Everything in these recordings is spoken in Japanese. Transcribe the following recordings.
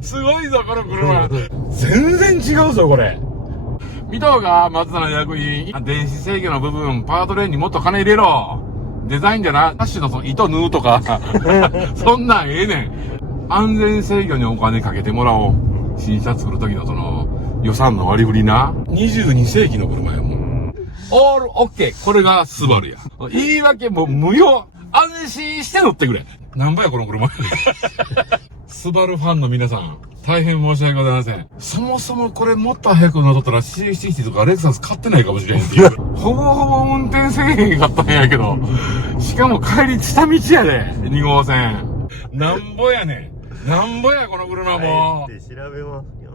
すごいぞ、この車。全然違うぞ、これ。見とうが、松田の役員。電子制御の部分、パワートレーンにもっと金入れろ。デザインじゃな、ハッシュのその糸縫うとか、そんなんええねん。安全制御にお金かけてもらおう。新車作る時のその、予算の割り振りな。22世紀の車やもん。オールオッケー。これがスバルや。言い訳も無用。安心して乗ってくれ。なんぼやこの車。スバルファンの皆さん、大変申し訳ございません。そもそもこれもっと早く乗っとったら CX60 とかレクサス買ってないかもしれへんっていう。ほぼほぼ運転せえへんかったんやけど。しかも帰り下道やで、2号線。なんぼやねん。なんぼやこの車も。って調べますよ。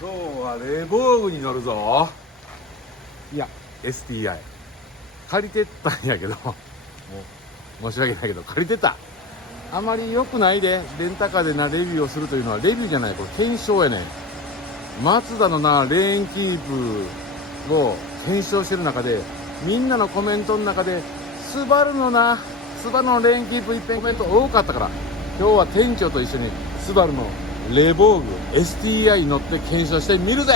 今日はレボーグに乗るぞ。いや、STI。借りてったんやけど、もう、申し訳ないけど、借りてた。あまり良くないで、レンタカーでな、レビューをするというのは、レビューじゃない、これ検証やねん。マツダのな、レーンキープを検証してる中で、みんなのコメントの中で、スバルのレーンキープ一遍コメント多かったから、今日は店長と一緒に、スバルのレボーグ STI に乗って検証してみるぜ。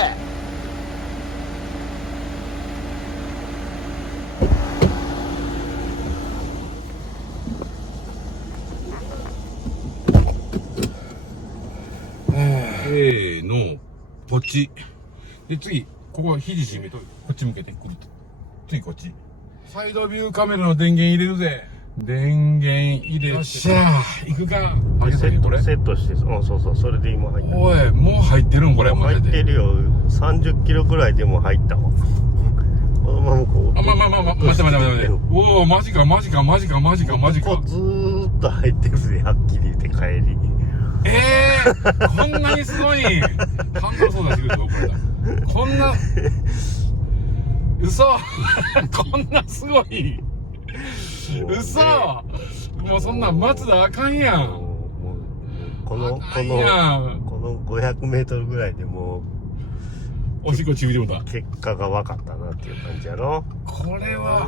のポチで、次ここは肘締めとこっち向けてくると、次こっちサイドビューカメラの電源入れるぜ。電源入れよっしゃー、行くか。セットして、そうそう、それで今入った。おい、もう入ってるんこれ。入ってるよ。30キロくらいでも入ったわ。このままこう。待って。おお、マジか。ここずーっと入ってるぜ、はっきり言って帰り。こんなにすごい。ハンドル操作してくるぞ、これだ。こんな、嘘。こんなすごい。嘘。もうそんなん松田あかんやん。この500メートルぐらいでもう、おしっこちびりもた。結果が分かったなっていう感じやろ。これは、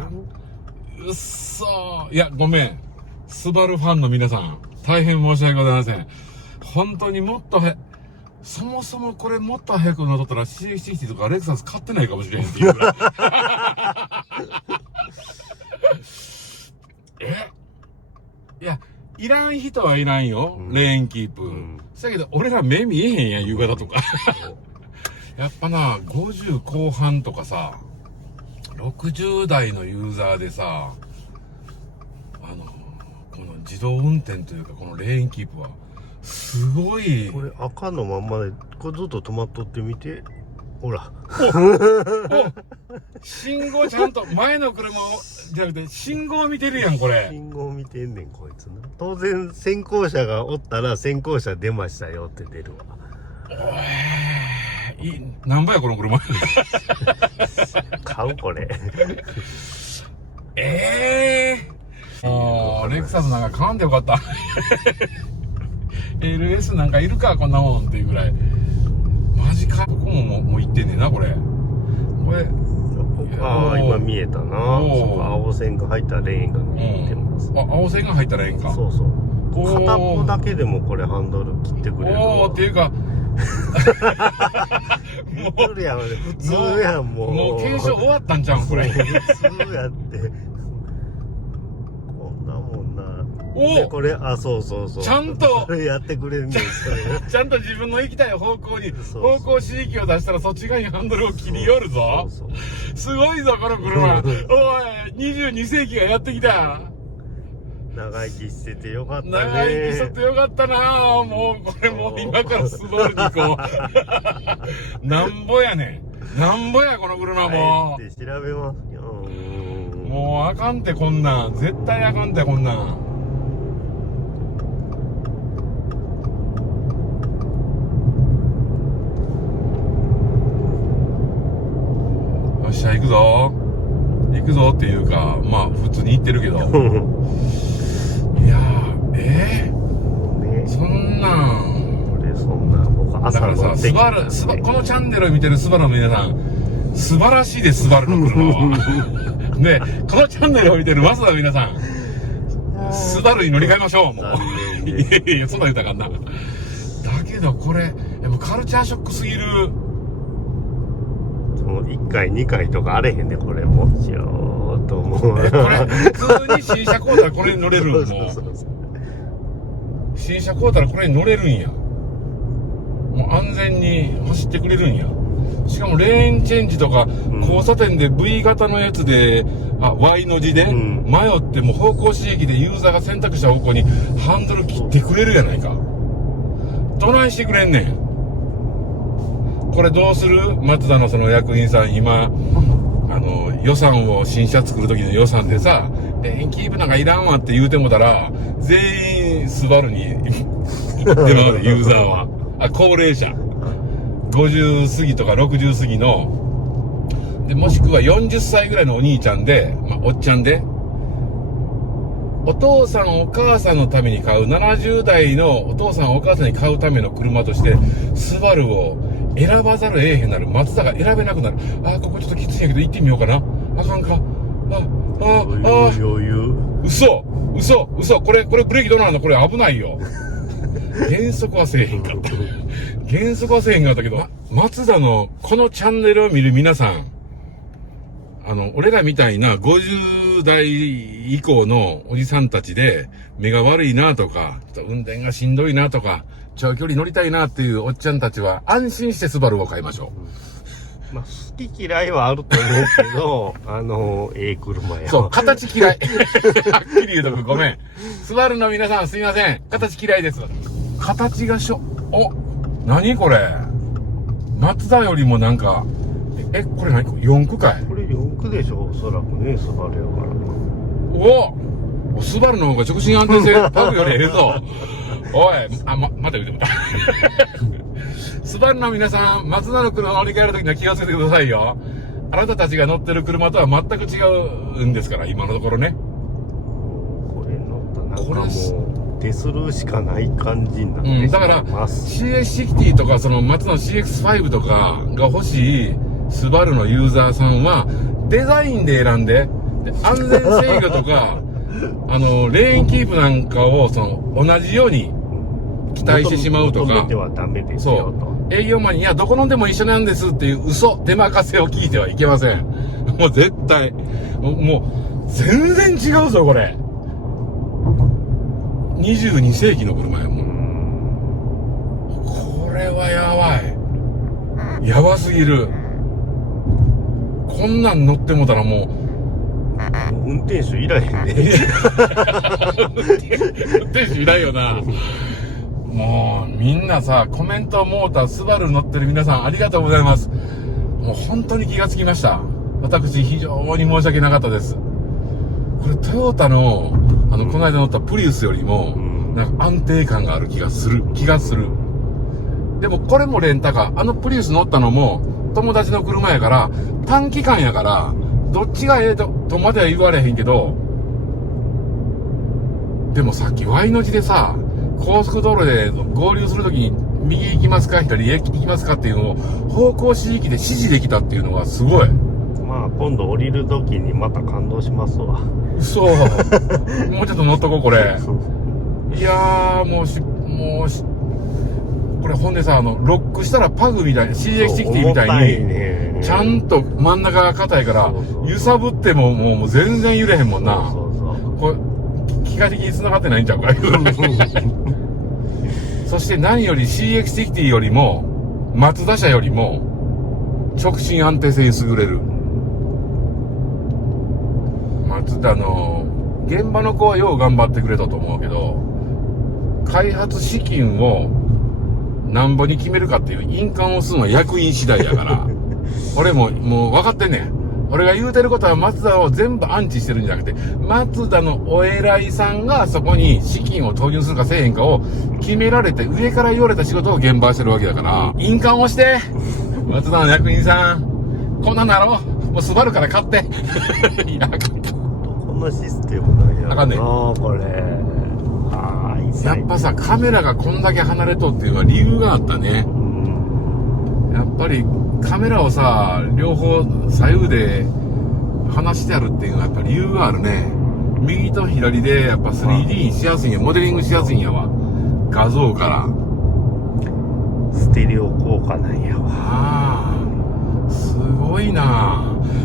嘘。いや、ごめん。スバルファンの皆さん、大変申し訳ございません。本当にもっとそもそもこれもっと早く乗っとったら CX60 とかレクサス買ってないかもしれへんっていうぐらい。いや、いらん人はいらんよ、レーンキープ。だけど、俺ら目見えへんやん、夕方とか。やっぱな、50後半とかさ、60代のユーザーでさ、この自動運転というか、このレーンキープは、すごい。これ赤のまんまで、これずっと止まっとってみて。ほら。信号ちゃんと、前の車じゃなくて、信号見てるやん、これ。信号見てんねん、こいつな。当然、先行車がおったら、先行車出ましたよって出るわ。なんぼや、この車。買うこれ。レクサスなんか買わんでよかった。LS なんかいるか、こんなもんっていうぐらい。マジか。ここもう行ってんねんな、これ。今見えたな。青線が入ったレーンが見えてます。青線が入ったレーンか。そうそう。片っぽだけでもこれハンドル切ってくれる。っていうか、普通やん、もう検証終わったんじゃん、これ。普通やって。こんなもんな。これ、そう。ちゃんとそれやってくれるんですよ。ちゃんと自分の行きたい方向に、方向指示器を出したらそっち側にハンドルを切り寄るぞ。すごいぞ、この車。おい、22世紀がやってきた。長生きしててよかったね。長生きしとってよかったな。もう、これもう今からスバルに行こう。なんぼやねん。なんぼや、この車も。調べますよ。もうあかんて、こんなん。絶対あかんて、こんなん。よっしゃ、行くぞ。行くぞっていうか、まあ、普通に行ってるけど。いやー、そんなん。俺、そんな、だからさ、このチャンネルを見てるスバルの皆さん、素晴らしいです、スバルの車は。ね、このチャンネルを見てるマスターの皆さん、スバルに乗り換えましょう、もう。いやいや、そんなん言ったらあかんな。だけどこれ、やっぱカルチャーショックすぎる。その1回2回とかあれへんね、これもうちょっともうこれ普通に新車買うたらこれに乗れるんもう新車買うたらこれに乗れるんや。もう安全に走ってくれるんや。しかもレーンチェンジとか、交差点で V 型のやつで、Y の字で迷っても方向刺激でユーザーが選択した方向にハンドル切ってくれるやないか。どないしてくれんねん。これどうする？マツダのその役員さん、今、予算を新車作る時の予算でさ、レーンキープなんかいらんわって言うてもたら、全員スバルに行ってまうで、ユーザーは。高齢者。50過ぎとか60過ぎの、で、もしくは40歳ぐらいのお兄ちゃんで、おっちゃんで、お父さんお母さんのために買う、70代のお父さんお母さんに買うための車として、スバルを選ばざるええへんなる。マツダが選べなくなる。ここちょっときついんやけど行ってみようかな。あかんか。余裕。嘘。これブレーキどうなの？これ危ないよ。減速はせえへんかった。減速はせえへんかったけど、マツダのこのチャンネルを見る皆さん、俺らみたいな50代以降のおじさんたちで、目が悪いなとか、運転がしんどいなとか、長距離乗りたいなっていうおっちゃんたちは、安心してスバルを買いましょう。好き嫌いはあると思うけど、車や。そう、形嫌い。はっきり言うとく、ごめん。スバルの皆さんすいません。形嫌いです。形が何これ。マツダよりもなんか、これ何 ?4 区かい？これ4区でしょ、おそらくね、スバルやから。スバルの方が直進安定性パグよりええぞ。おい、また言うてもた。スバルの皆さん、マツダの車を乗り換えるときには気をつけてくださいよ。あなたたちが乗ってる車とは全く違うんですから、今のところね。これ乗ったなんかもう、手するしかない感じになってだから、CX60 とか、そのマツダの CX5 とかが欲しいスバルのユーザーさんは、デザインで選んで、安全制御とか、レーンキープなんかを、同じように期待してしまうとか。求めてはダメですよと。営業マンに、いや、どこ飲んでも一緒なんですっていう嘘、手任せを聞いてはいけません。もう絶対。もう、全然違うぞ、これ。22世紀の車やもん。これはやばい。やばすぎる。こんなん乗ってもたらもう、運転手いらへんね。運転手いらんよな。もう、みんなさ、コメントモーター、スバル乗ってる皆さんありがとうございます。もう本当に気がつきました。私、非常に申し訳なかったです。これ、トヨタの、この間乗ったプリウスよりも、なんか安定感がある気がする。でも、これもレンタカー。プリウス乗ったのも、友達の車やから、短期間やから、どっちがええとまでは言われへんけど、でもさっき Y の字でさ、高速道路で合流するときに右行きますか左行きますかっていうのを方向指示器で指示できたっていうのはすごい。今度降りるときにまた感動しますわ。嘘。もうちょっと乗っとこう、これ。いやー、これほんでさ、ロックしたらパグみたいに、CX60 みたいに、ちゃんと真ん中が硬いから、揺さぶってももう全然揺れへんもんな。これ、機械的に繋がってないんちゃうか。そして何より CX60 よりも、マツダ車よりも、直進安定性に優れる。マツダの、現場の子はよう頑張ってくれたと思うけど、開発資金をなんぼに決めるかっていう印鑑をするのは役員次第やから、俺もう分かってんねん。俺が言うてることはマツダを全部アンチしてるんじゃなくて、マツダのお偉いさんがそこに資金を投入するかせえへんかを決められて、上から言われた仕事を現場してるわけだから、印鑑をして、マツダの役員さん、こんなんなろう、もうスバルから買って。いや、あかんた。こんなシステムなんやろな、あかんねんこれ。やっぱさ、カメラがこんだけ離れとっていうのは理由があったね。やっぱりカメラをさ、両方左右で離してあるっていうのはやっぱり理由があるね。右と左でやっぱ 3D にしやすいんや、モデリングしやすいんやわ。画像から。ステレオ効果なんやわ。ああ、すごいな。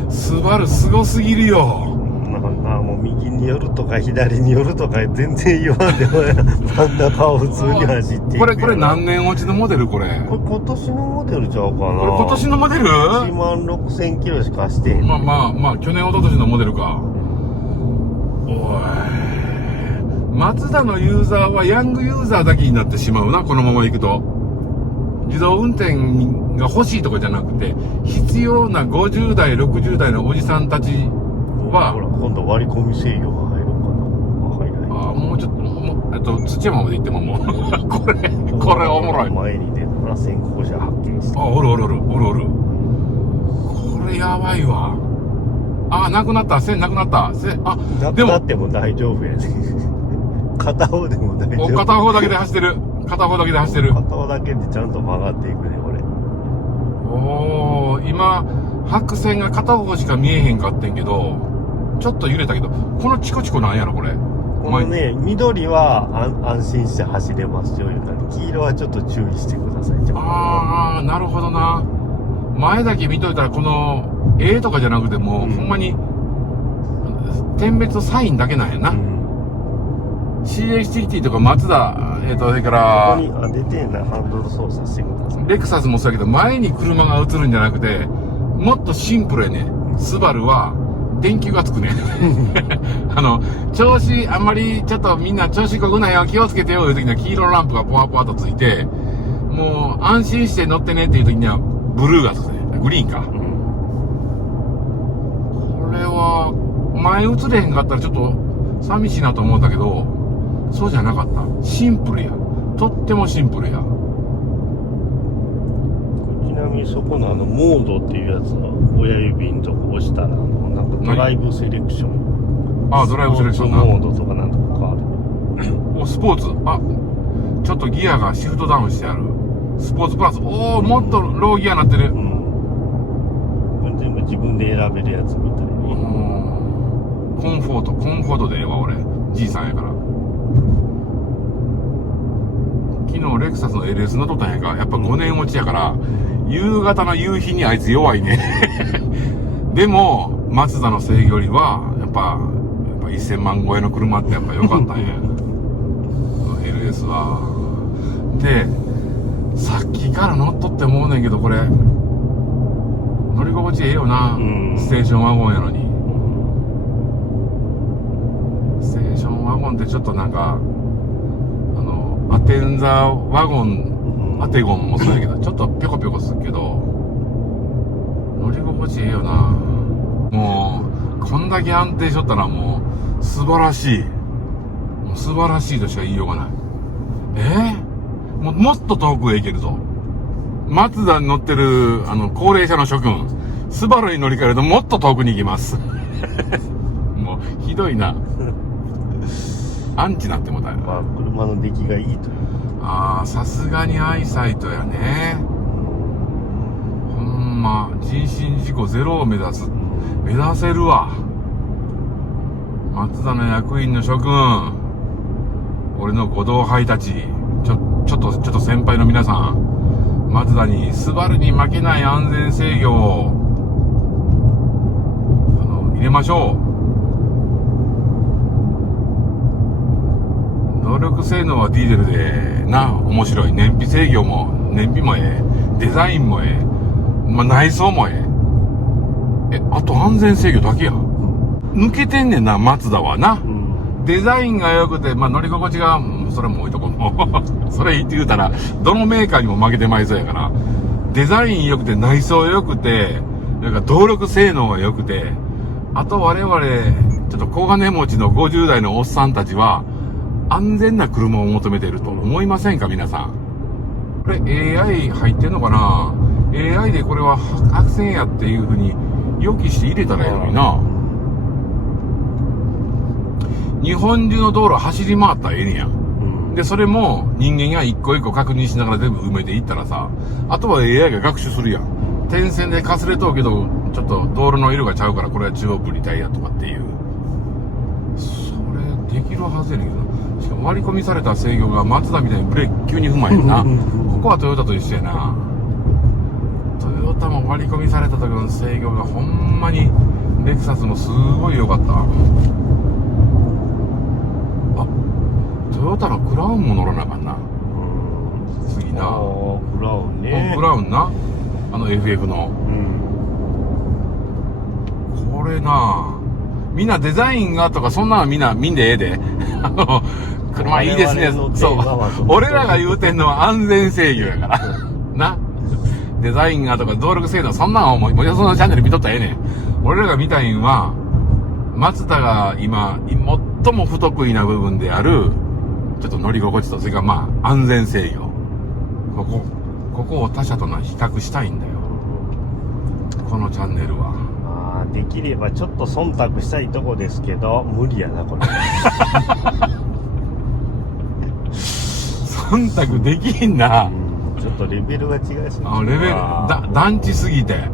スバルすごすぎるよ。なんかもう右に寄るとか左に寄るとか全然言わんでも真ん中を普通に走っていく。これ何年落ちのモデルこれ。これ今年のモデルちゃうかな。これ今年のモデル 1万6000キロしかしてへん。まあ、去年一昨年のモデルか。おい。マツダのユーザーはヤングユーザーだけになってしまうな、このまま行くと。自動運転が欲しいとかじゃなくて、必要な50代、60代のおじさんたちは、ほら、今度割り込み制御が入るかな。入らない。ああ、もうちょっと、土山まで行ってももう、これおもろい。前に出たら先行者発見して。あ、おる。これやばいわ。あ、なくなった。線なくなった。でも。なっても大丈夫やね。片方でも大丈夫。片方だけで走ってる。片方だけでちゃんと曲がっていくね、これ。おー、今、白線が片方しか見えへんかってんけど、ちょっと揺れたけど、このチコチコなんやろ、これ。このね、緑は安心して走れますよ、いうかね。黄色はちょっと注意してください。あー、なるほどな。前だけ見といたら、この、とかじゃなくても、ほんまに、点滅サインだけなんやな。CHTT とかマツダ、それから、ここに出てんな、ハンドル操作してください。レクサスもそうやけど、前に車が映るんじゃなくて、もっとシンプルやね。スバルは、電球がつくね。調子、あんまり、ちょっとみんな調子こぐなよ、気をつけてよ、いう時には黄色のランプがポワポワとついて、もう、安心して乗ってねっていう時には、ブルーがつくね。グリーンか。これは、前映れへんかったらちょっと、寂しいなと思うんだけど、そうじゃなかった。シンプルや。とってもシンプルや。ちなみにそこのモードっていうやつの親指のとこ押したら、なんかドライブセレクション。あ、ドライブセレクションな。モードとかなんとか変わる。お、スポーツ。あ、ちょっとギアがシフトダウンしてある。スポーツプラス。おー、もっとローギアになってる。これ全部自分で選べるやつみたいに。コンフォートでええわ、俺。じいさんやから。昨日レクサスの LS 乗っとったんやんか。やっぱ5年落ちやから、夕方の夕日にあいつ弱いね。でも、マツダの制御よりは、やっぱ1000万超えの車ってやっぱ良かったんや。LS は。で、さっきから乗っとって思うねんけど、これ、乗り心地ええよな。ステーションワゴンやのに。ステーションワゴンってちょっとなんか、アテンザワゴン、アテゴンもそうやけど、ちょっとぴょこぴょこするけど、乗り心地ええよな。もう、こんだけ安定しとったらもう、素晴らしい。もう素晴らしいとしか言いようがない。もっと遠くへ行けるぞ。マツダに乗ってる、高齢者の諸君、スバルに乗り換えるともっと遠くに行きます。もう、ひどいな。アンチなってもだよ。まあ、車の出来がいいという。ああ、さすがにアイサイトやね。ほんま、人身事故ゼロを目指せるわ。マツダの役員の諸君、俺のご同輩たち、ちょっと先輩の皆さん、マツダにスバルに負けない安全制御を、入れましょう。能力性能はディーゼルで面白い。燃費制御も、燃費もええ。デザインもええ。まあ、内装もええ。あと安全制御だけや。抜けてんねんな、マツダはな。デザインが良くて、まあ、乗り心地が、それも置いとこう。それ言って言うたら、どのメーカーにも負けてまいそうやから。デザイン良くて、内装良くて、なんか動力性能が良くて、あと我々、ちょっと小金持ちの50代のおっさんたちは、安全な車を求めていると思いませんか、皆さん。これ AI 入ってんのかな？ AI でこれは白線やっていう風に予期して入れたらいいのにな。日本中の道路走り回ったらええねや。で、それも人間が一個一個確認しながら全部埋めていったらさ、あとは AI が学習するやん。点線でかすれとうけど、ちょっと道路の色がちゃうからこれは中央分離タイヤとかっていう。それできるはずやねんけど。しかも割り込みされた制御がマツダみたいにブレーキ急に踏まへんな。ここはトヨタと一緒やな。トヨタも割り込みされた時の制御がほんまにレクサスもすごい良かった。あ、トヨタのクラウンも乗らなあかんな。次な。クラウンね。クラウンな。FF の。これなみんなデザインがとかそんなのみんんでええで。車いいですね。そう。俺らが言うてんのは安全制御やから。な。デザインがとか登録制度そんなのもうよそのチャンネル見とったらええねん。俺らが見たいんは、マツダが今、最も不得意な部分である、ちょっと乗り心地と、それから安全制御。ここを他社との比較したいんだよ。このチャンネルは。できればちょっと忖度したいとこですけど、無理やな、これ。忖度できんな。ちょっとレベルが違いすぎる。レベル、団地すぎて。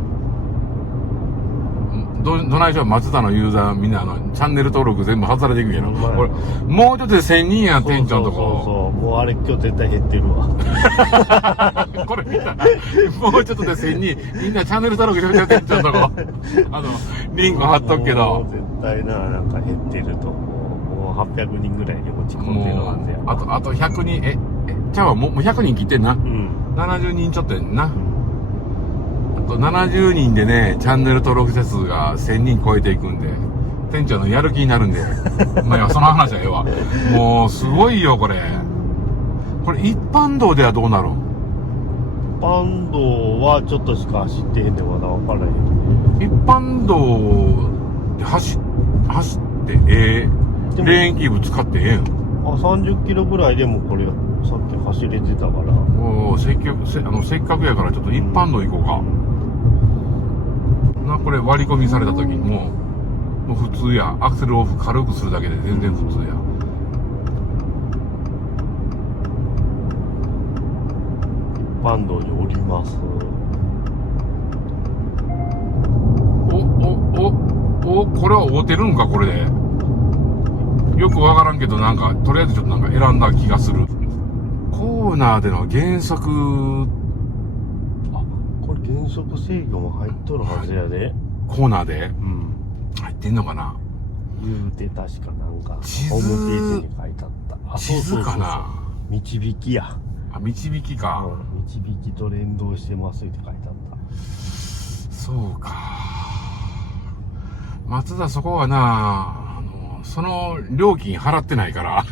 どないしょ、松田のユーザーみんなチャンネル登録全部外されていくけど。俺、もうちょっとで1000人や、店長のとこ。そう。もうあれ今日絶対減ってるわ。これ見たら、もうちょっとで1000人、みんなチャンネル登録してる店長のとこ。リンク貼っとくけど。絶対なんか減ってると思う。もう800人ぐらいに落ち込んでるはずや。あと100人、ちゃうわ、もう100人切ってんな。70人ちょっとやんな。あと70人でね、チャンネル登録者数が1000人超えていくんで、店長のやる気になるんで。まあ、その話はええわ。もう、すごいよ、これ。これ、一般道ではどうなるん？一般道はちょっとしか走ってへんでまだ分からへん。一般道で走ってレーンキーブ使ってええん？30キロぐらいでもこれ、さっき走れてたから。せっかくやからちょっと一般道行こうか。これ割り込みされた時にもう普通や。アクセルオフ軽くするだけで全然普通や。一般道に降ります。これは合うてるんか、これで。よくわからんけど、とりあえずちょっと選んだ気がする。コーナーでの減速。これ減速制御も入っとるはずやで。コーナーで入ってんのかな？言うて確かホームページに書いてあった。地図かな？導きや。導きか。導きと連動してますって書いてあった。そうか。松田そこはな、その料金払ってないから。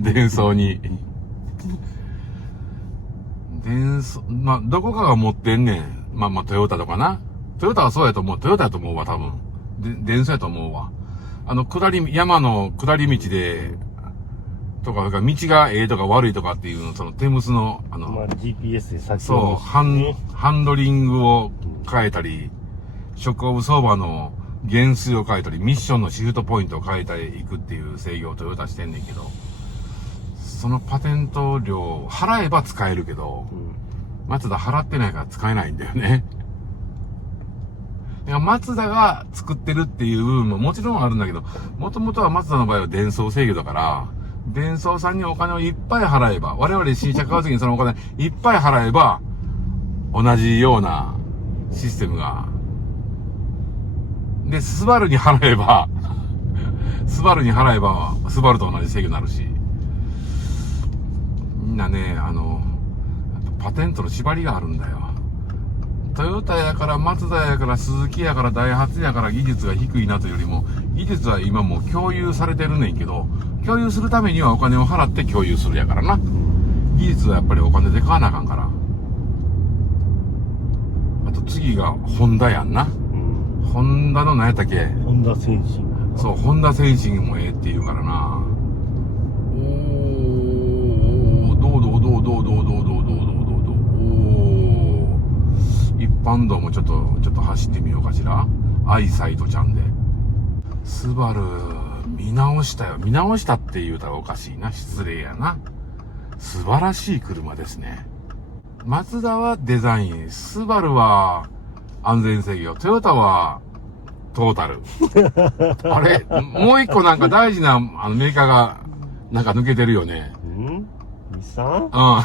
伝送に。どこかが持ってんねん。トヨタとかな。トヨタはそうやと思う。トヨタやと思うわ、多分。電車やと思うわ。山の下り道で、とか、道がええとか悪いとかっていうの、そのテムスの、GPS で先そう、ハンドリングを変えたり、ショックオブ相場の減衰を変えたり、ミッションのシフトポイントを変えたりいくっていう制御をトヨタしてんねんけど、そのパテント料、払えば使えるけど、マツダ払ってないから使えないんだよね。マツダが作ってるっていう部分ももちろんあるんだけど、もともとはマツダの場合は伝送制御だから、伝送さんにお金をいっぱい払えば、我々新車買うときにそのお金いっぱい払えば、同じようなシステムが。で、スバルに払えば、スバルと同じ制御になるし。みんなね、パテントの縛りがあるんだよ。トヨタやからマツダやからスズキやからダイハツやから技術が低いなというよりも、技術は今もう共有されてるねんけど、共有するためにはお金を払って共有するやからな。技術はやっぱりお金で買わなあかんから。あと次がホンダやんな。ホンダの何やったっけ？ホンダセンシング。そう、ホンダセンシングもええって言うからな。一般道もちょっと走ってみようかしら。アイサイトちゃんで。スバル、見直したよ。見直したって言うたらおかしいな。失礼やな。素晴らしい車ですね。マツダはデザイン、スバルは安全制御。トヨタは、トータル。あれ、もう一個なんか大事なメーカーが、なんか抜けてるよね。日産？あ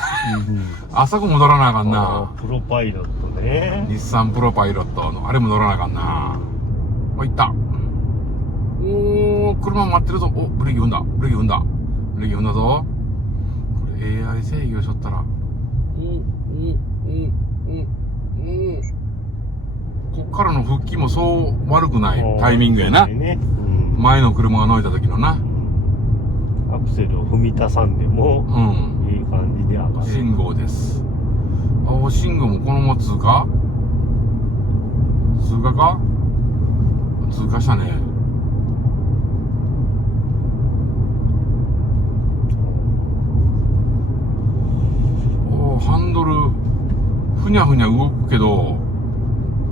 そこ戻らなあかんな。プロパイロットね。日産プロパイロットの、あれ戻らなあかんな。行った。おー、車待ってるぞ。お、ブレーキ踏んだ。ブレーキ踏んだ。ブレーキ踏んだぞ。これ AI 制御しとったら。こっからの復帰もそう悪くないタイミングやな。前の車が乗いた時のな。アクセルを踏み出さんでも、いい感じで上がる。信号です。青信号もこのまま通過？通過か？通過したね。ハンドル、ふにゃふにゃ動くけど、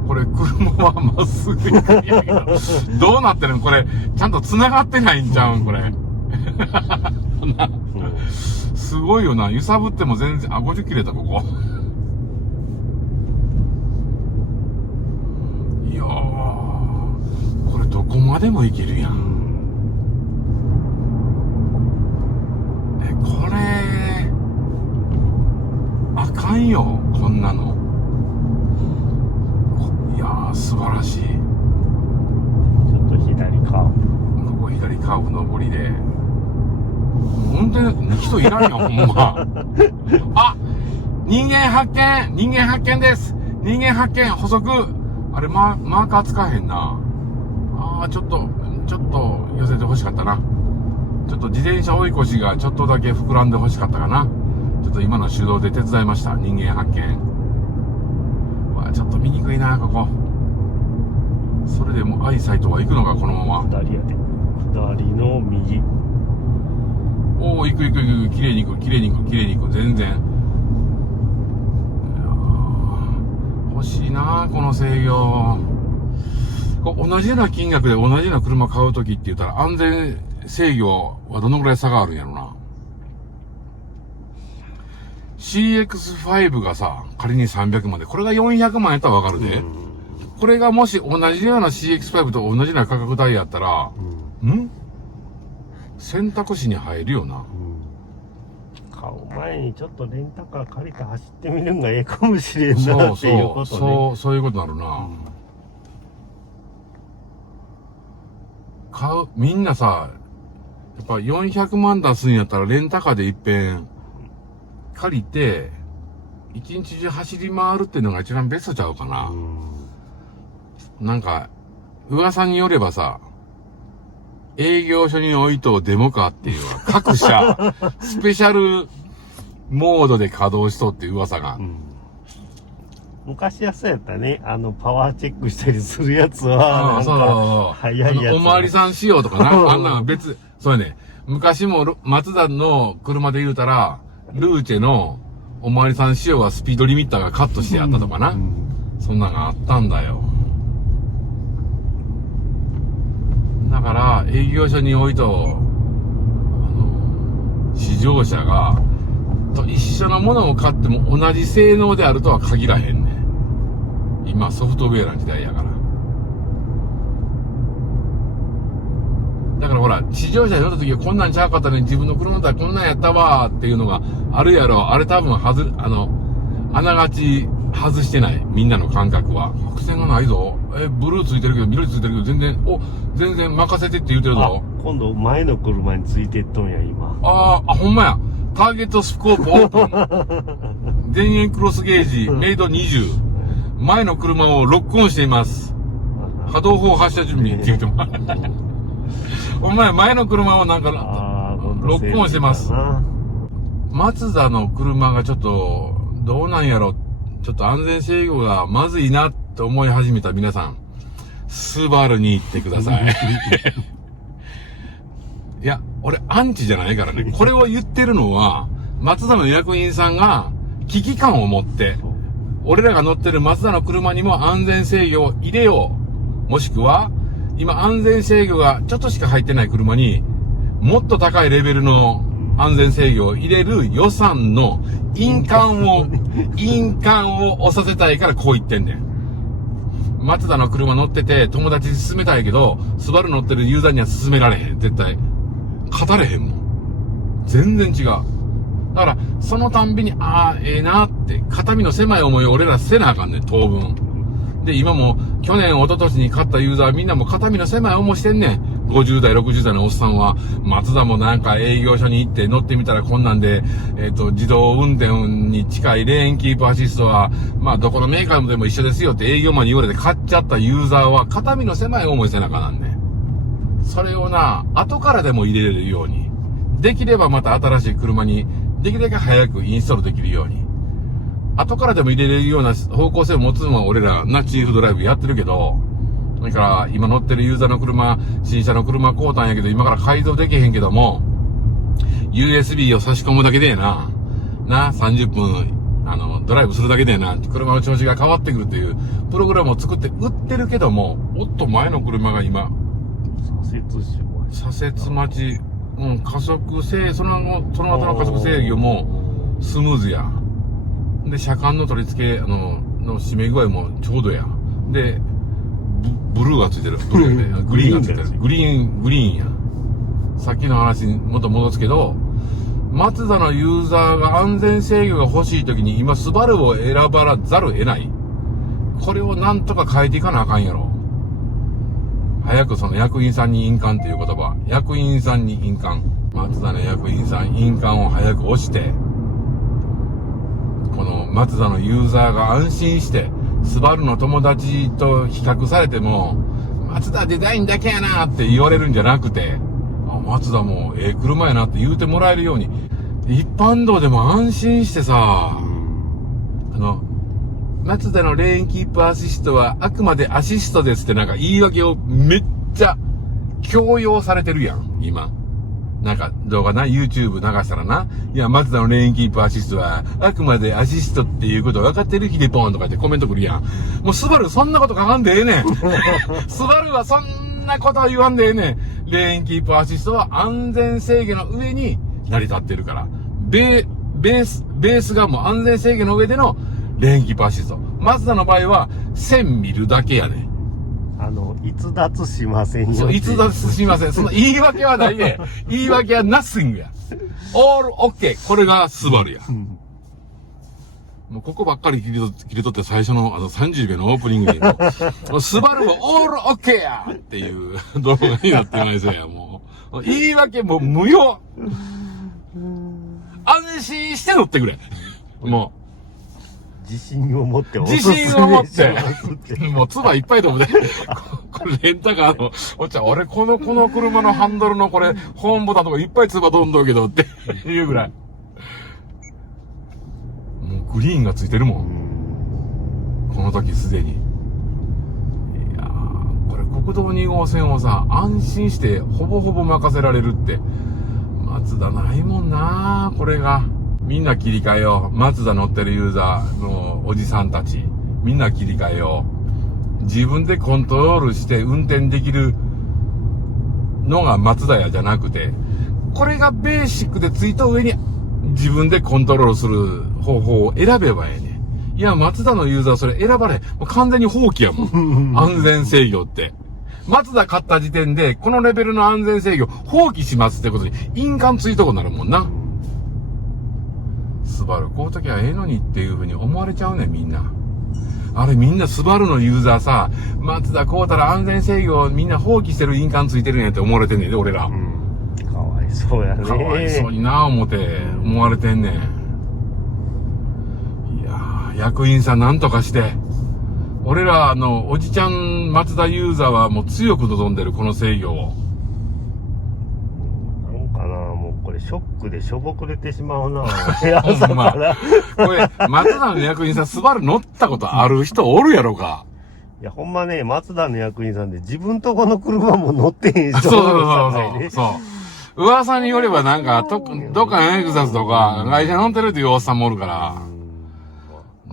これ車はまっすぐ行くんやけど、どうなってるんこれ、ちゃんと繋がってないんちゃうんこれ。すごいよな。揺さぶっても全然、50切れた、ここ。いやー、これどこまでも行けるやん。これ、あかんよ、こんなの。いやー、素晴らしい。ちょっと左カーブ。ここ左カーブ上りで。本当に人いらんよ、ほんま。あ、人間発見です。人間発見、補足。あれ、マーカーつかへんな。ちょっと寄せて欲しかったな。ちょっと自転車追い越しがちょっとだけ膨らんで欲しかったかな。ちょっと今の手動で手伝いました。人間発見。ちょっと見にくいな、ここ。それでもアイサイトは行くのか、このまま。下りやで。下りの右。おお、行く。綺麗に行く。全然。欲しいな、この制御。同じような金額で同じような車買うときって言ったら、安全制御はどのぐらい差があるんやろな。CX5 がさ、仮に300万で、これが400万やったらわかるで。これがもし同じような CX5 と同じような価格帯やったら、選択肢に入るよな。買う前にちょっとレンタカー借りて走ってみるんがええかもしれんなっていうことね。そういうことになるな。みんなさ、やっぱ400万出すんやったらレンタカーで一遍借りて、一日中走り回るっていうのが一番ベストちゃうかな。なんか、噂によればさ、営業所に置いとデモカっていうのは各社、スペシャルモードで稼働しとっていう噂が。昔はそうやったね。パワーチェックしたりするやつは、そう。早いやつ。おまわりさん仕様とかな。あんなの別、そうやね。昔も松田の車で言うたら、ルーチェのおまわりさん仕様はスピードリミッターがカットしてあったとかな。そんなのがあったんだよ。だから、営業所に置いと、試乗車が、と一緒のものを買っても同じ性能であるとは限らへんね。今ソフトウェアの時代やから。だからほら、試乗車に乗った時はこんなんちゃうかったのに自分の車だったらこんなんやったわーっていうのがあるやろ。あれ多分あながち外してない。みんなの感覚は。白線がないぞ。ブルーついてるけど、緑ついてるけど、全然任せてって言うてるぞ。今度前の車についてっとんや、今。ほんまや。ターゲットスコープオープン。電源クロスゲージ、メイド20。前の車をロックオンしています。波動砲発射準備って言ってます。お前、前の車をなんか、ロックオンしてます。マツダの車がちょっと、どうなんやろ。ちょっと安全制御がまずいなって思い始めた皆さん、スバルに行ってください。いや、俺アンチじゃないからね。これを言ってるのは、マツダの役員さんが危機感を持って、俺らが乗ってるマツダの車にも安全制御を入れよう。もしくは、今安全制御がちょっとしか入ってない車に、もっと高いレベルの安全制御を入れる予算の印鑑を押させたいからこう言ってんねん。マツダの車乗ってて友達に勧めたいけど、スバル乗ってるユーザーには勧められへん。絶対。語れへんもん。全然違う。だから、そのたんびに、ええなって、肩身の狭い思いを俺らせなあかんねん、当分。で、今も、去年、一昨年に買ったユーザーみんなも肩身の狭い思いしてんねん。50代、60代のおっさんは、マツダもなんか営業所に行って乗ってみたらこんなんで、自動運転に近いレーンキープアシストは、まあ、どこのメーカーでも一緒ですよって営業マンに言われて買っちゃったユーザーは、肩身の狭い思いせなあかなんねん。それをな、後からでも入れれるように。できればまた新しい車に、できるだけ早くインストールできるように。後からでも入れれるような方向性を持つのは俺らなチーフドライブやってるけど、それから今乗ってるユーザーの車、新車の車買うたんやけど、今から改造できへんけども、USB を差し込むだけで30分、ドライブするだけで車の調子が変わってくるっていうプログラムを作って売ってるけども、おっと前の車が今、左折待ち、加速制、その後の加速制御もスムーズや。で、車間の取り付け、の締め具合もちょうどや。で、ブルーがついてる。ブルーで、グリーンがついてる。グリーンや。さっきの話にもっと戻すけど、マツダのユーザーが安全制御が欲しいときに今スバルを選ばざるを得ない。これをなんとか変えていかなあかんやろ。早くその役員さんに印鑑っていう言葉。役員さんに印鑑。マツダの役員さん印鑑を早く押して、このマツダのユーザーが安心して、スバルの友達と比較されても、マツダデザインだけやなって言われるんじゃなくて、マツダも車やなって言うてもらえるように、一般道でも安心してさ、マツダのレーンキープアシストはあくまでアシストですってなんか言い訳をめっちゃ強要されてるやん、今。なんか動画YouTube 流したらな、いや、マツダのレーンキープアシストはあくまでアシストっていうこと分かってるヒデポンとかってコメントくるやん。もうスバルそんなこと書かんでええねん。スバルはそんなことは言わんでええねん。レーンキープアシストは安全制御の上に成り立ってるから。ベースがもう安全制御の上でのレーンキープアシスト。マツダの場合は線見るだけやねん。逸脱しませんよ。そう、逸脱しません。その言い訳はないで。言い訳はナッシングや。オールオッケー。これがスバルや。もうここばっかり切り取って最初の30秒のオープニングでもうスバルはオールオッケーやっていう動画になってまいそうや。もう言い訳も無用。安心して乗ってくれ。もう。自信を持って自信を持って。もう、唾いっぱいと思って。これ、レンタカーの、おっちゃん、俺、この車のハンドルのこれ、ホームボタンとかいっぱい唾飛んどるけど、っていうぐらい。もう、グリーンがついてるもん。この時すでに。いやー、これ、国道2号線をさ、安心して、ほぼほぼ任せられるって、マツダないもんなー、これが。みんな切り替えよう。マツダ乗ってるユーザーのおじさんたち。みんな切り替えよう。自分でコントロールして運転できるのがマツダやじゃなくて、これがベーシックでついた上に自分でコントロールする方法を選べばええねん。いや、マツダのユーザーそれ選ばれへん。もう完全に放棄やもん。安全制御って。マツダ買った時点で、このレベルの安全制御放棄しますってことに、印鑑ついとこになるもんな。スバルこういう時はええのにっていう風に思われちゃうねん、みんな。あれみんなスバルのユーザーさ、マツダこうたら安全制御をみんな放棄してる印鑑ついてるんやって思われてんねんで、俺ら。かわいそうやね。かわいそうにな思って思われてんねん。いやー、役員さんなんとかして。俺らのおじちゃんマツダユーザーはもう強く望んでる、この制御を。これショックでしょぼくれてしまうな。ほんま。これ、マツダの役員さん、スバル乗ったことある人おるやろか。いや、ほんまね、マツダの役員さんで自分とこの車も乗ってへん人そう。噂によればなんか、どっかのエクサスとか、会社乗ってるっていうおっさんもおるから。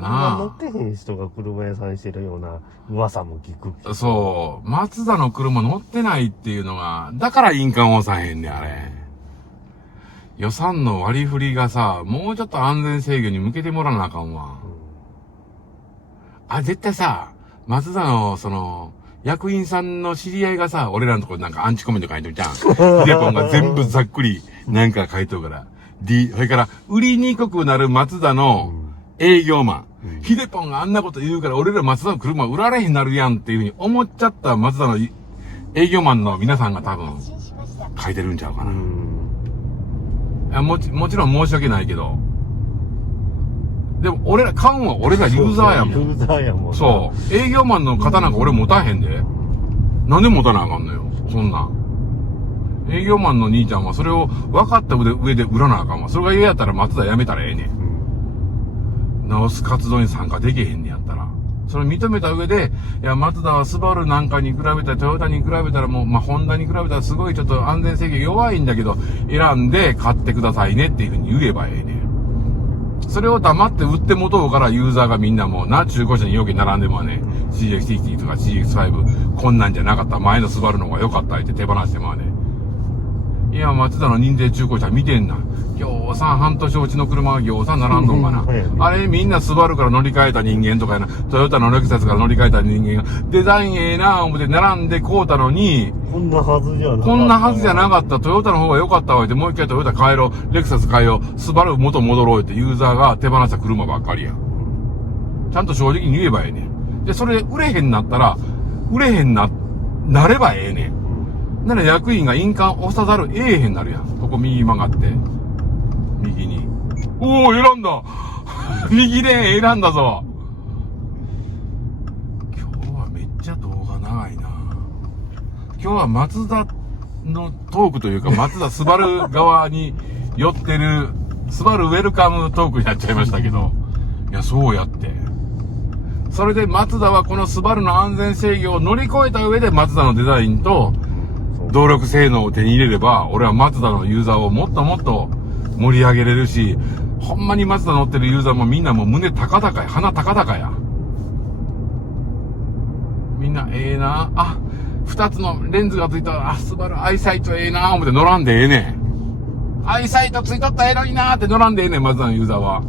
なあ。乗ってへん人が車屋さんしてるような噂も聞く。そう。マツダの車乗ってないっていうのが、だから印鑑押さへんねん、あれ。予算の割り振りがさ、もうちょっと安全制御に向けてもらわなあかんわ。絶対さ、松田の、役員さんの知り合いがさ、俺らのところなんかアンチコメント書いてるじゃん。ヒデポンが全部ざっくりなんか書いてるから。それから、売りにくくなる松田の営業マン。ヒデポンがあんなこと言うから、俺ら松田の車売られへんなるやんっていうふうに思っちゃった松田の営業マンの皆さんが多分、書いてるんちゃうかな。もちろん申し訳ないけど。でも、買うんは俺らユーザーやもん。ユーザーやもん。そう。営業マンの方なんか俺持たへんで。なんで持たなあかんのよ。そんなん。営業マンの兄ちゃんはそれを分かった上で売らなあかんわ。それが嫌やったら松田辞めたらええねん。直す活動に参加できへんねやったら。それを認めた上で、いや、松田はスバルなんかに比べたら、トヨタに比べたらもう、ホンダに比べたらすごいちょっと安全制御弱いんだけど、選んで買ってくださいねっていうふうに言えばええねん。それを黙って売ってもとうからユーザーがみんなもうな、中古車によけ並んでもね、CX60 とか CX5、こんなんじゃなかった。前のスバルの方が良かったって手放してもね。いや、松田の認定中古車見てんな。ぎょうさん半年落ちの車がぎょうさん並んどんかな。あれみんなスバルから乗り換えた人間とかやな、トヨタのレクサスから乗り換えた人間が、デザインええなぁ思って並んでこうたのに、こんなはずじゃなかった。こんなはずじゃなかった。トヨタの方が良かったわ。で、もう一回トヨタ変えろ。レクサス変えよう。スバル元戻ろうってユーザーが手放した車ばっかりや。ちゃんと正直に言えばええねん。で、それで売れへんなったら、なればええねん。なら役員が印鑑押さざるええへんなるやん。ここ右曲がって。右に。おー、選んだ右で選んだぞ。今日はめっちゃ動画長いな。今日は松田のトークというか、松田スバル側に寄ってる、スバルウェルカムトークになっちゃいましたけど。いや、そうやって。それで松田はこのスバルの安全制御を乗り越えた上で松田のデザインと、動力性能を手に入れれば、俺はマツダのユーザーをもっともっと盛り上げれるし、ほんまにマツダ乗ってるユーザーもみんなもう胸高々や、鼻高々や。みんなええなあ、二つのレンズがついた、スバルアイサイトええな思って乗らんでええねん。アイサイトついとったらえらいなって乗らんでええねん、マツダのユーザーは。こ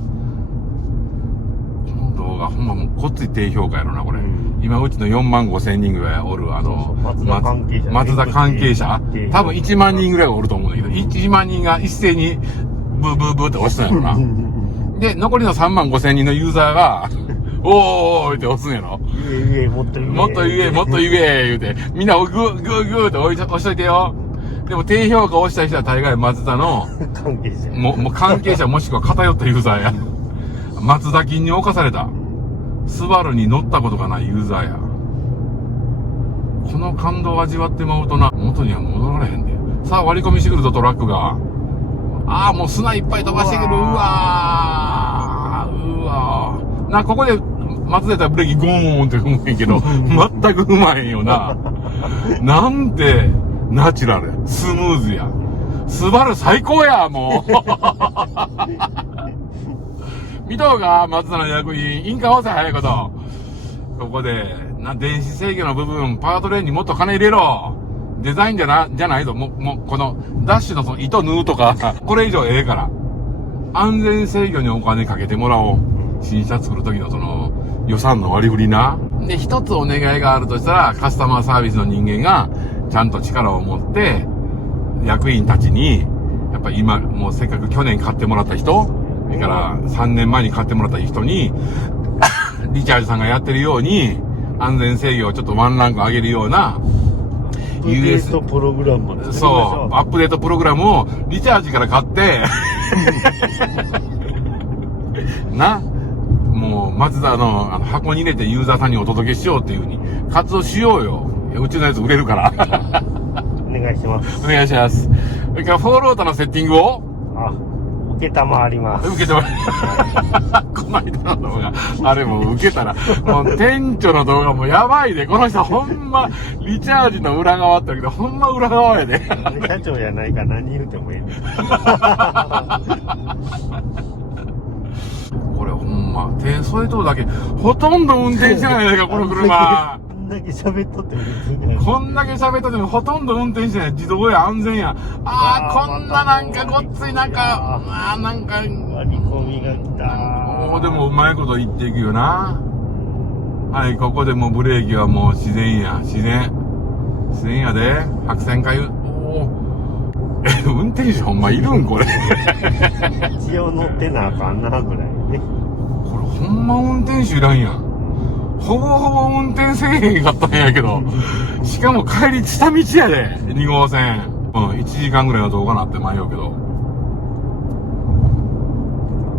の動画ほんまもうこっつい低評価やろな、これ。今うちの45,000人ぐらいおる、松田関係者。松田関係者多分1万人ぐらいおると思うんだけど、1万人が一斉にブーブーブーって押したんやろな。で、残りの35,000人のユーザーが、おーって押すんやろ。言え、もっと言え。もっと言え、もっと言え、言うて。みんなグーグーグーって押しといてよ。でも低評価押した人は大概松田の、関係者。もう関係者もしくは偏ったユーザーや。松田金に侵された。スバルに乗ったことがないユーザーや。この感動を味わってまうとな、元には戻られへんで。さあ割り込みしてくるぞ、トラックが。ああ、もう砂いっぱい飛ばしてくる。うわー。ここで松田やったらブレーキゴーンって踏むんやけど、全く踏まへんよな。なんて、ナチュラル。スムーズや。スバル最高や、もう。見とうか、松田の役員、印鑑押せ早いこと。ここで、電子制御の部分、パワートレーンにもっと金入れろ。デザインじゃないぞ。もう、この、ダッシュのその糸縫うとか、これ以上ええから。安全制御にお金かけてもらおう。新車作る時のその、予算の割り振りな。で、一つお願いがあるとしたら、カスタマーサービスの人間が、ちゃんと力を持って、役員たちに、やっぱ今、もうせっかく去年買ってもらった人、それから3年前に買ってもらった人に、リチャージさんがやってるように、安全制御をちょっとワンランク上げるような、US プログラムもそう、アップデートプログラムをリチャージから買って、な、もう、松田の箱に入れてユーザーさんにお届けしようっていう風に活動しようよ。うちのやつ売れるから。お願いします。お願いします。それからフォーロータのセッティングを受けたまわります。受けてもらこの間の動画、あれも受けたら、もう店長の動画もやばいで、この人ほんま、リチャージの裏側って言うけど、ほんま裏側やで。社長やないか何言うてもええね。これほんま、手添えとるだけ、ほとんど運転してないじゃないか、この車。こんだけ喋っとっても別に。こんだけ喋っとってもほとんど運転してない。自動や安全や。こんななんかごっついなんか、なんか。割り込みが来た。もうでもうまいこと言っていくよな。はい、ここでもうブレーキはもう自然や、自然やで、白線回お運転手ほんまいるんこれ。一応乗ってなあかんなぐらいね。これほんま運転手いらんやん。ほぼほぼ運転せえへんかったんやけど。しかも帰り下道やで、2号線。1時間ぐらいはどうかなって迷うけど。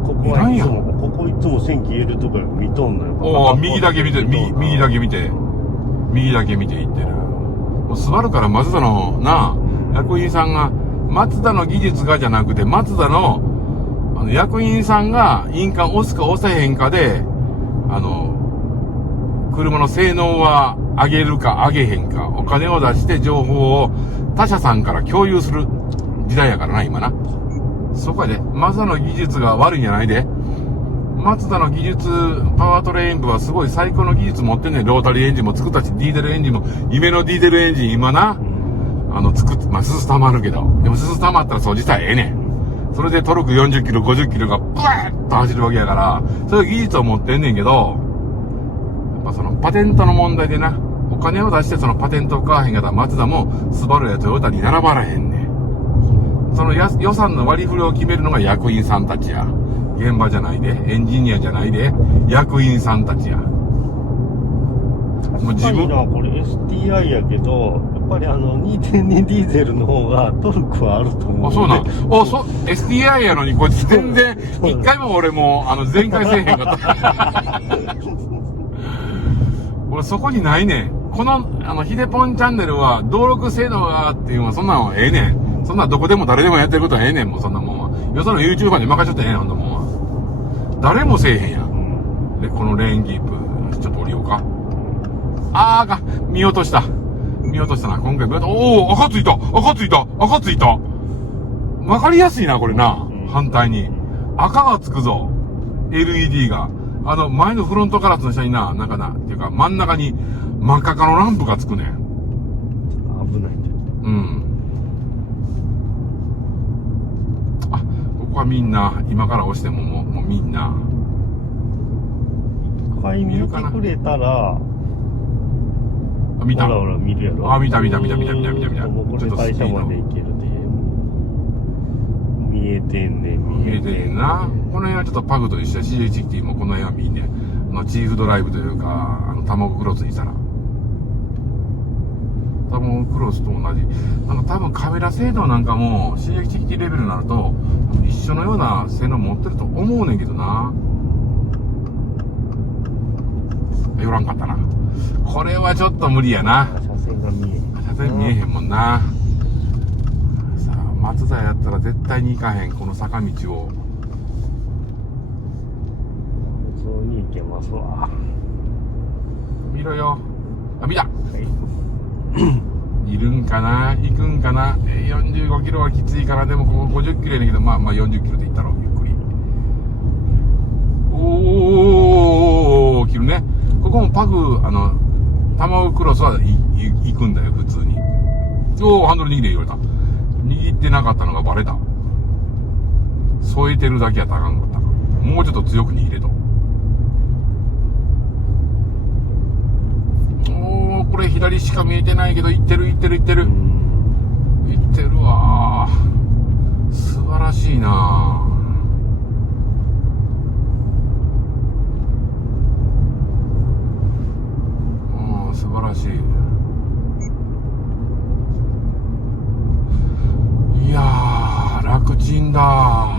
ここはいつも線消えるとこ見とんのよ。お右だけ見て、右だけ見て行ってる。もうスバルから松田の役員さんが、松田の技術がじゃなくて、松田の、役員さんが印鑑押すか押せへんかで、車の性能は上げるか上げへんか、お金を出して情報を他社さんから共有する時代やからな、今な。そこやで、松田の技術が悪いんじゃないで。松田の技術、パワートレイン部はすごい最高の技術持ってんねん。ロータリーエンジンも作ったし、ディーゼルエンジンも、夢のディーゼルエンジン今な、すす溜まるけど。でもすす溜まったら掃除したらええねん。それでトルク40キロ、50キロがブワーッと走るわけやから、そういう技術を持ってんねんけど、やっぱそのパテントの問題でな、お金を出してそのパテントを買わへんかったら、松田もスバルやトヨタに並ばらへんねん。その予算の割り振りを決めるのが役員さんたちや。現場じゃないで、エンジニアじゃないで、役員さんたちや。もう自分これ STI やけど、やっぱり2.2 ディーゼルの方がトルクはあると思う。あ、そうなん。STI やのに、こいつ全然、一回も俺も全開せえへんかった。俺そこにないねん。この、ヒデポンチャンネルは、登録制度がっていうのは、そんなのええねん。そんなどこでも誰でもやってることはええねん、もうそんなもんは。よその YouTuber に任しちゃってええねん、ほんなもんは。誰もせえへんやん。で、このレーンキープ、ちょっと降りようか。見落としたな。今回、赤ついた。わかりやすいな、これな。反対に。赤がつくぞ。LED が。前のフロントガラスの下にな、っていうか、真ん中に真っ赤かのランプがつくねん。危ないんじゃここはみんな、今から押してももうみんな。一回見てくれたら、見た。ほら見るやろ。見た。もうこれ会社まで行けるで。見えてんねんな。この辺はちょっとパグと一緒で CHT もこの辺は見んねん。チーフドライブというか、卵クロスにしたら。卵クロスと同じ。多分カメラ精度なんかも CHT レベルになると、一緒のような性能持ってると思うねんけどな。寄らんかったな。これはちょっと無理やな。車線見えへんもんな。さあ、松田やったら絶対に行かへん、この坂道を。普通に行けますわ。見ろよ。見た。はいいるんかな、行くんかな。45キロはきついから、でもここ50キロやねんけど、まあ40キロで行ったろう、ゆっくり。切るね。ここもパグ、卵クロスは行くんだよ、普通に。ハンドル握れ言われた。握ってなかったのがバレた。添えてるだけやったらあかんかったから。もうちょっと強く握れと。これ左しか見えてないけど、行ってる。行ってるわー。素晴らしいなー。素晴らしい。いやー、楽ちんだ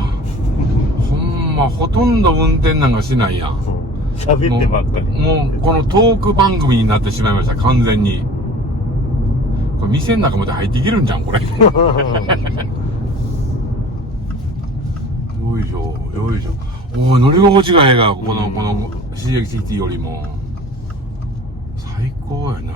ほんま、ほとんど運転なんかしないやん。喋ってばっかり。もう、このトーク番組になってしまいました、完全に。これ、店の中まで入っていけるんじゃん、これ。よいしょ。乗り心地がええが、この CXT よりも。最高やな